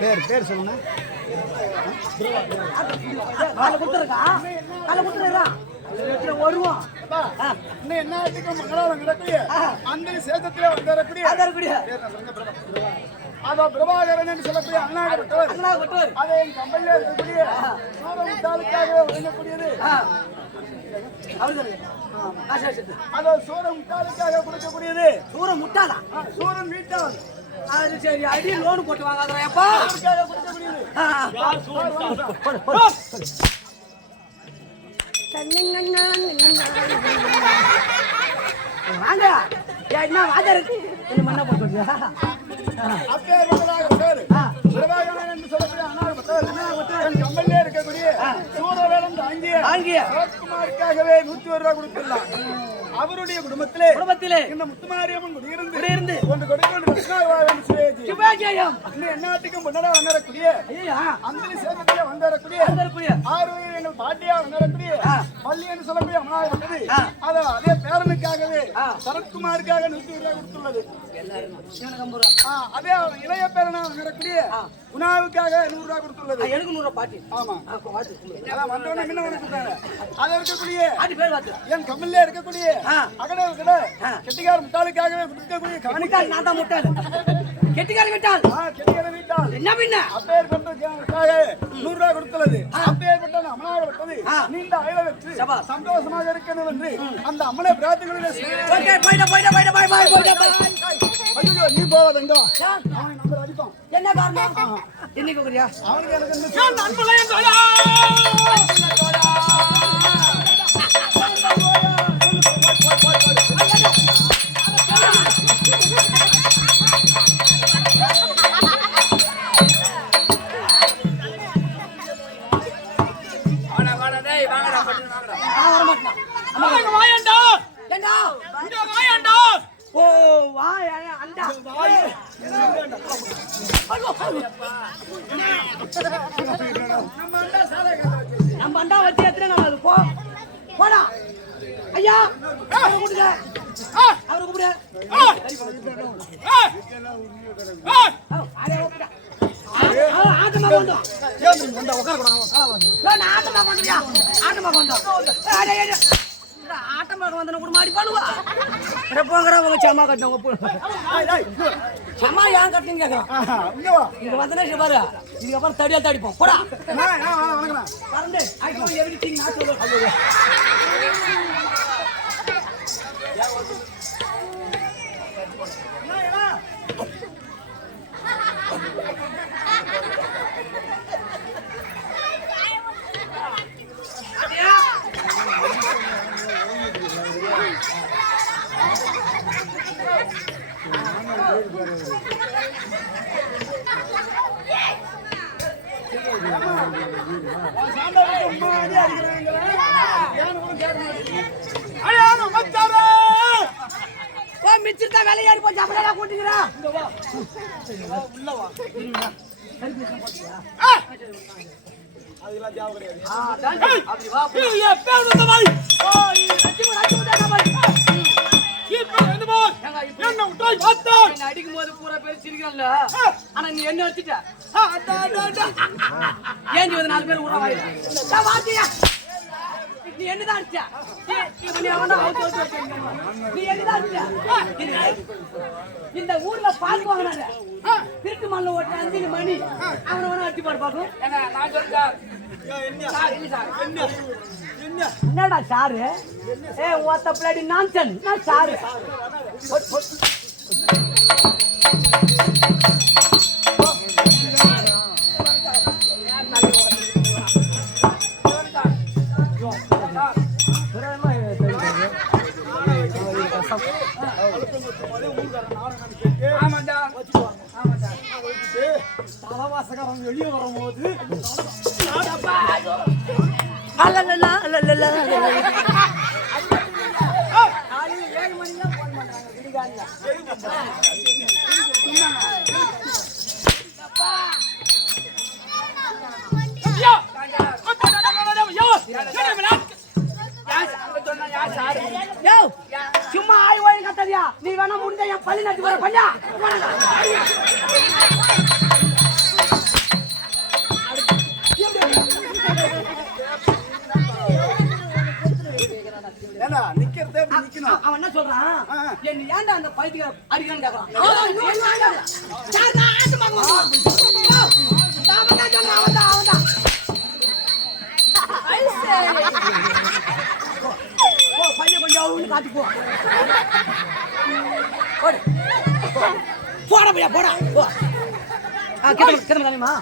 பேர் பேர் சொல்லுங்க. என்ன மங்களாரம் கிடக்கூடிய அந்த சேதத்திலே வந்தரக்கூடிய அதோ பிரபாகரன் என்று சொல்லக்கூடிய அண்ணாகப்பட்டவர் அதை என் கம்பெனியில் இருக்கக்கூடிய சூரமுட்டாளுக்காகவே வழங்கக்கூடியது. அதோ சூரமுட்டாளுக்காக கொடுக்கக்கூடியது. சூரமுட்டாளா? சூரன் வீட்டாள். அது சரி, அடி லோன் போட்டு வாங்காதப்பா. வாங்க என்ன வாங்க இருக்கு மண்ண போட்டு கம்பெனிலே இருக்கக்கூடிய சூரவேலம் தாங்கிய ராஜ்குமாருக்காகவே 101 ரூபாய் கொடுத்துடலாம். அவருடைய குடும்பத்திலே இந்த முத்துமாரியம்மன் குடியிருந்து ஒன்று கொடுக்க சிவாஜியம் எந்நாட்டுக்கும் முன்னடா வந்தரக்கூடிய அந்தனி சேதத்திலே வந்தரக்கூடிய 6 எங்கள் பாட்டியா வந்தரக்கூடிய பள்ளி என்று சொல்லக்கூடிய அம்மா வந்தது அதே பேரனுக்காகவே சரத்குமாருக்காக 100 ரூபாய் கொடுத்துள்ளது. அதே இளைய பேரனா வந்தரக்கூடிய உணவுக்காக 100 ரூபாய் கொடுத்துள்ளது. எனக்கு 100 ரூபாய் பாட்டி. ஆமா வந்தோடனே முன்ன வந்துட்டாங்க. அது இருக்கக்கூடிய என் கம்மல்ல இருக்கக்கூடிய அகடே கெட்டிக்கார முட்டாளுக்காகவே கொடுக்கக்கூடிய காணிக்கால் நான் தான் முட்டாள். கெட்டிக்கார விட்டால் கெட்டிக்கார விட்டால் என்ன பின்ன அப்பேர் பண்றதுக்காக 100 ரூபாய் கொடுத்துள்ளது. அப்பேர் பண்ற அம்மனாக விட்டது நீண்ட ஆயுள வெற்றி சந்தோஷமாக இருக்கணும் என்று அந்த அம்மனை பிரார்த்தனை. ஓகே போய்டா ஐயோ நீ போவாதங்க அவன் நம்பர் அடிப்பான். என்ன காரணம் இன்னைக்கு குரியா அவனுக்கு எனக்கு நான் நண்பளே தோடா வாடா டேய் வாங்கடா பட்டு வாங்கடா வர மாட்டேன் அம்மா வாயண்டா ஏண்டா இங்க வாயண்டா ஓ வாய் அண்டா வாய் நம்ம அண்டா வச்சு எத்தனை நாள் அது போடா ஐயா அவரை கூப்பிடுங்க அவரை கூப்பிடு ஆட்டமாக வந்தோம் ஆட்டமாக வந்துயா ஆட்டமாக வந்தோம் ஆட்டமாக வந்தன கூட மாடி பண்ணுவா போங்கிற உங்க சம்மா கட்டினவங்க சம்மா ஏன் கட்டினு கேட்கறான் இங்க வந்தனே பாரு இதுக்கப்புறம் தடியால் தடிப்போம் போடா பறந்து எவ்ரிதிங் நான் சொல்லுவேன். மிச்சிருந்தா வேலையாடி போச்சு அப்படியே கூட்டிக்கிறா உள்ளவா அடிக்கும் போது பூரா பேர் சிரிக்கல ஆனா நீ என்ன வச்சுட்ட ஏஞ்சி வந்து 4 பேர் உறவாயியா நீ என்னதான் அடிச்சா நீ என்னதான் இந்த ஊர்ல பால் வாங்கினாங்க திருட்டு மண்ணில் ஓட்டு 5 மணி அவனை வேணா அடிச்சு பாடு பார்க்கும். என்னடா சாரு ஒத்த பிளாடி நான்சன் நான் சாரு தலவாசகரம் வெளியே வரும்போது சும்மா ஆய் ஓய் கத்தறியா நீ வேணா முடிஞ்ச என் பள்ளி நட்டு வர பையா அவன் என்ன சொல்றான் ஏன்டா அந்த பைத்திய அடிக்கன்னு கேக்குறான் பையன் கொஞ்சம் அவனு காட்டி போட பையா போடா கிளம்புமா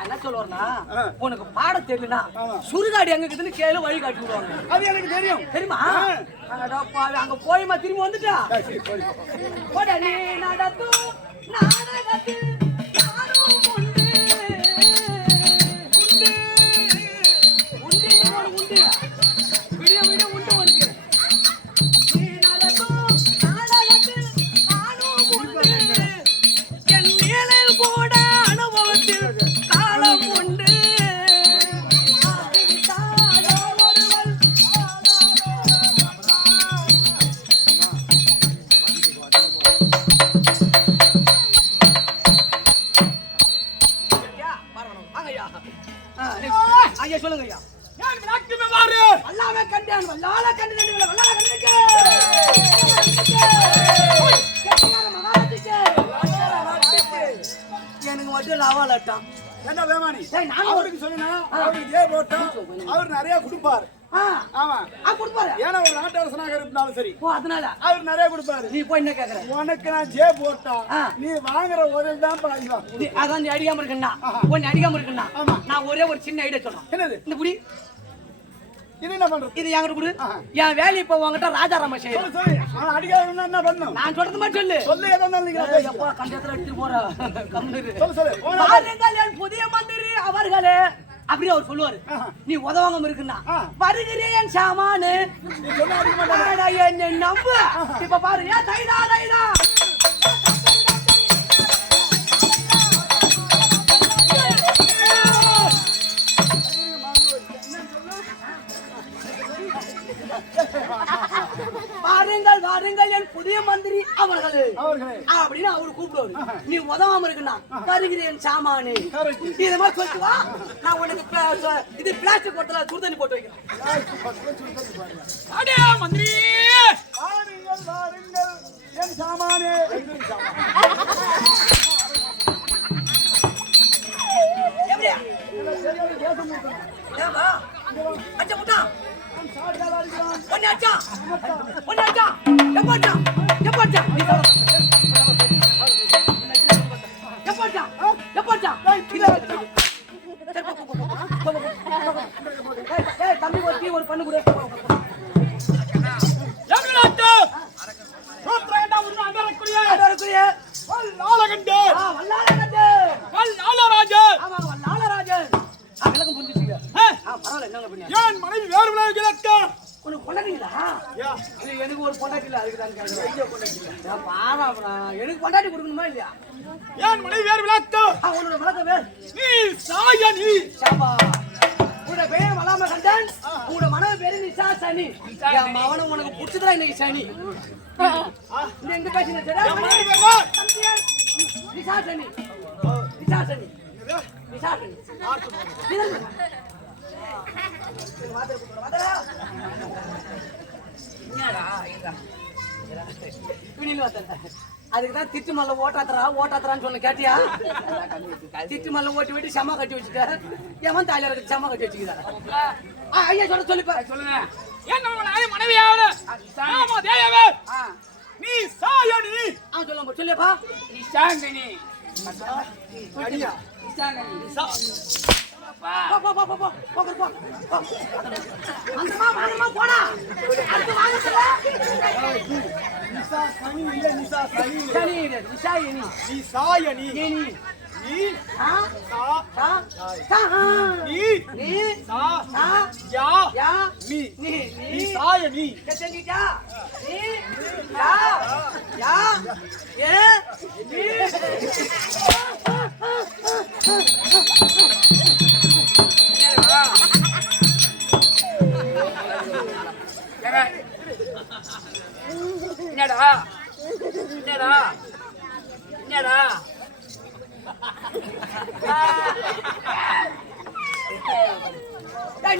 நான் என்ன சொல்லுவேன்னா உனக்கு பாட தெரியலனா சுடுகாடு எங்க இருக்குதுன்னு கேளு வழி காட்டி விடுவாங்க. அது எனக்கு தெரியும். தெரியுமா? அங்க போய்மா திரும்பி வந்துட்டா போட நீ நடத்தும் நாடகத்தில் யாரும் உண்டு உண்டு உண்டு உண்டு விடிய விடிய உண்டு உனக்கு. நீ நடத்தும் நாடகத்தில் நானும் உண்டு என் மேலில் கூட அனுபவத்தில் காலம் உண்டு. ஐயா சொல்லுங்க ஐயா. வல்லால கண்டேன் வல்லால கண்டேன் வல்லால கண்டேன் எனக்கு மட்டும் லாவாலட்டான். என்ன வேமானி அவருக்கு சொன்னா அவருக்கு ஜே போட்டா அவர் நிறைய கொடுப்பாரு. ஆமா கொடுப்பாரு. ஏன்னா ஒரு நாட்டு அரசனாக இருந்தாலும் சரி அதனால அவர் நிறைய கொடுப்பாரு. நீ போய் என்ன கேக்குற? உனக்கு நான் ஜே போட்டா நீ வாங்குற உதவி தான் பாய்வா. அதான் நீ அடிக்காம இருக்கா ஒன்னு அடிக்காம இருக்கா. நான் ஒரே ஒரு சின்ன ஐடியா சொன்னேன். என்னது? இந்த புடி இது என்ன பண்றது? இது என்கிட்ட குடு. என் வேலை இப்ப உங்ககிட்ட ராஜாராம செய்யணும். அடிக்காம என்ன பண்ணும்? நான் சொல்றது மாதிரி சொல்லு. சொல்லு ஏதோ எப்பா கண்டத்துல எடுத்து போற கம்முரு. சொல்லு. பாருங்கள் என் புதிய மந்திரி அவர்களே அப்படியே அவர் சொல்லுவாரு. நீ உதவாங்க இருக்குன்னா வருகிறேன் சாமானு என்ன நம்பு. இப்ப பாரு ஏன் தைதா தைதா வாருங்கள் வாருங்கள் என் புதிய மந்திரி அவர்களே அப்படின்னு அவரு கூப்பிடுவாரு. நீ உதவாம இருக்குன்னா வருகிறேன் சாமானு இது மாதிரி சொல்லிட்டு வா. நான் உனக்கு இது பிளாஸ்டிக் போட்டல சுடுதண்ணி போட்டு வைக்கிறேன். அடே மந்திரி வாருங்கள் வாருங்கள் என் சாமானே. எப்படியா ஏமா அச்சா முட்டா ஒன்னாச்சா ஒன்னாச்சா எப்பட்டா எப்பட்டா எப்பட்டா எப்பட்டா தம்பி ஒரு பண்ணு கூட எனக்கு ஒரு பொண்டாட்டி இல்ல அதுக்குதான் எனக்கு பொண்டாட்டி கொடுக்கணுமா இல்லையா? ஏன் மனைவி வேறு விளக்கு உன்னோட விளக்க வேறு நீ சாயனி சாபா உன்னோட பேர் வளாம கண்டன் உன்னோட மனைவி பேரு நிசா சனி. என் மவனை உனக்கு பிடிச்சதா இன்னைக்கு சனி நீ எங்க பேசின நிசா சனி நிசா சனி நிசா சனி அதுக்குதான் திட்டு மல்ல ஓட்டாத்துறான்னு சொன்ன கேட்டியா? திட்டு மல்ல ஓட்டி விட்டு சமா கட்டி வச்சுட்ட. ஏன் தாயில இருக்கு சமா கட்டி வச்சுக்கிறா? ஐயா சொல்லுப்பா சொல்லுங்க. நீ சாயனி சொல்லுங்க சொல்லியப்பா. நீ சாங்கனி என்னடா என்னடா என்னடா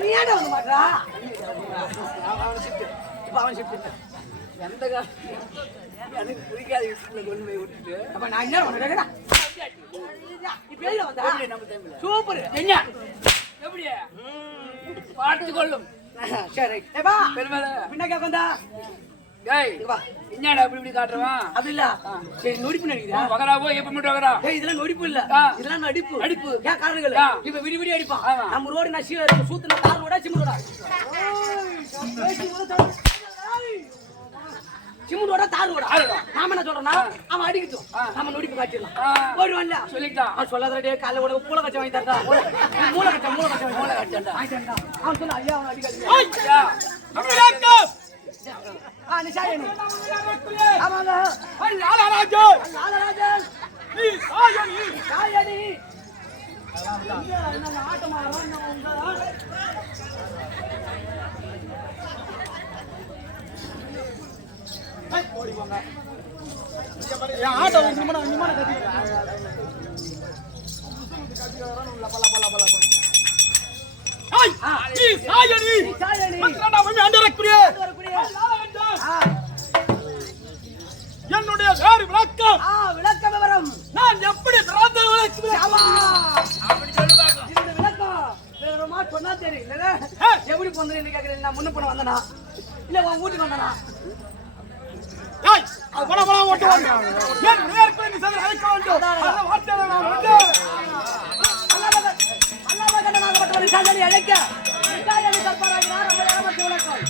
நீ ஏன்டா வந்து மாட்டா? அவன் ஷிஃப்ட் எந்த எனக்கு பிடிக்காத விஷயத்துல கொண்டு போய் விட்டுட்டு அப்ப நான் என்ன பண்ண சூப்பர் என்ன எப்படி பார்த்து கொள்ளும். சரி பின்ன கேட்கந்தா டேய் இங்க வா. என்னடா இப்படி காட்டுறவன்? அப்படி இல்ல. சரி, நொடிப்பு நடிக்குதா? வகராவோ எப்ப மட்டும் வகரா? ஏய், இதெல்லாம் நொடிப்பு இல்ல. இதெல்லாம் நடிப்பு. நடிப்பு. ஏன் காரணங்கள்? ஆ. இப்ப விடி விடி அடிப்பான். ஆமா. நம்ம ரோடு நசி சூத்துன தார் ரோடா சிமெண்ட் ரோடா? சிமெண்ட் ரோடா தார் ரோடா? நாம என்ன சொல்றோம்னா அவன் அடிக்கட்டும். நம்ம நொடிப்பு காட்டிடலாம். ஓடி வரல. சொல்லிட்டான். அவன் சொல்லாதடே காலைல உனக்கு பூளை கச்சை வாங்கி தரடா. மூளை கச்சை வாங்கி தரடா. அவன் சொன்னா ஐயா அவன் அடிக்காதீங்க. ஐயா அம்மா நிஷாயனி. ஆமாங்க. லாலராஜா லாலராஜன். நீ சாயனி. சாயனி. என்ன ஆட்டமா உங்க என் ஆட்டோ நிம்மன கத்தி நீ சாயனி. சாயனி. மம்மி அண்டரக்குடியே. என்னுடைய வேறு விளக்கம். விளக்க விவரம். நான் எப்படி பிரார்த்தனை விளக்குவேன்? ஆமா. அப்படி சொல்லுவாங்க. இந்த விளக்கம் விவரமா சொன்னா தெரியும். இல்ல எப்படி பொந்தேன்னு கேக்குறேன். நான் முன்ன பண்ண வந்தனா இல்ல உன் வீட்டுக்கு வந்தனா? ஏய் அது போடா ஓட்டுவாங்க. ஏன் நேர்க்கு நீ சொல்ற அழைக்க வேண்டும். அத வார்த்தையில நான் வந்து அல்லாஹ் கண்ணனாக பட்டவரை சாதனை அழைக்க நிக்காயனை தர்பாராகிறார். நம்ம ஏமாற்றி விளக்கம்.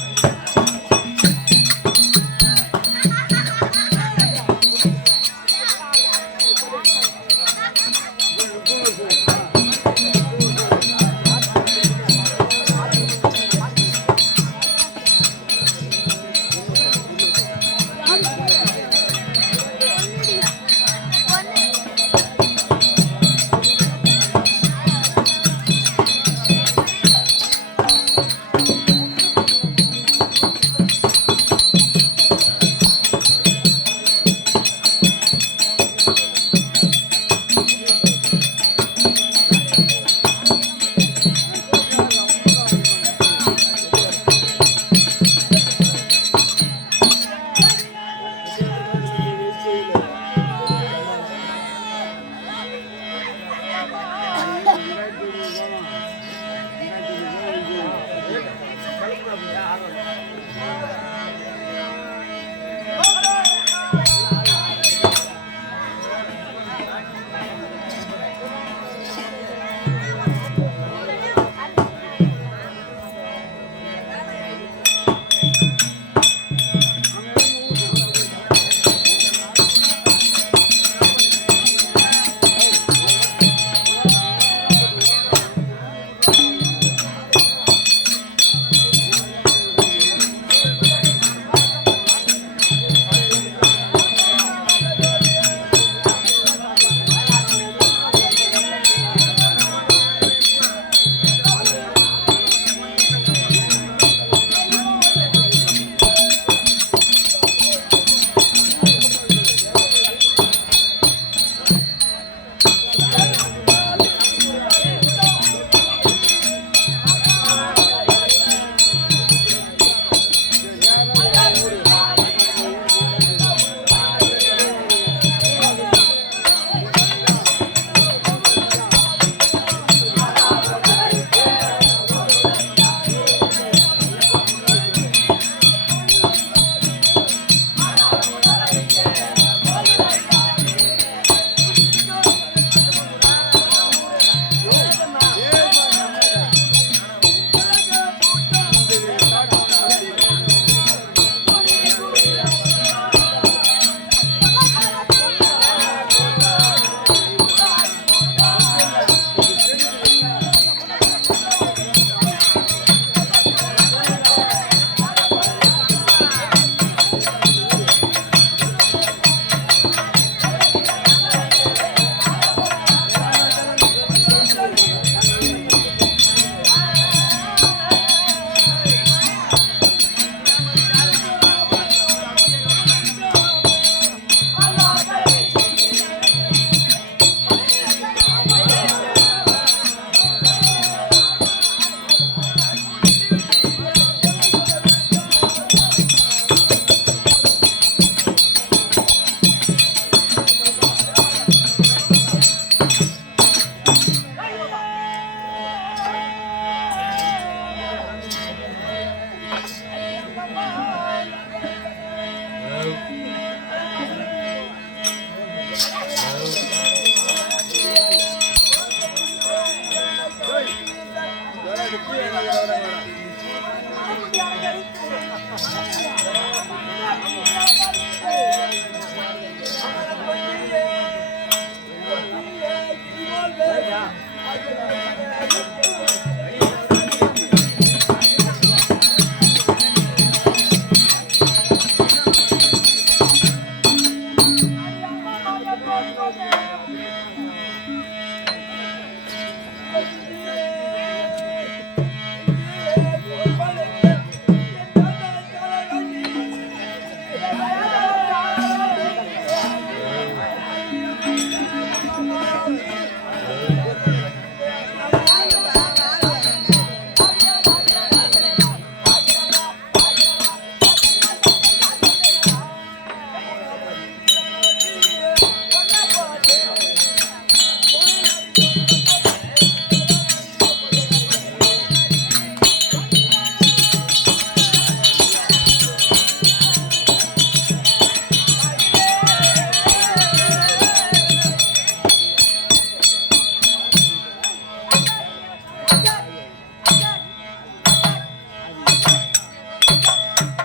போட்டு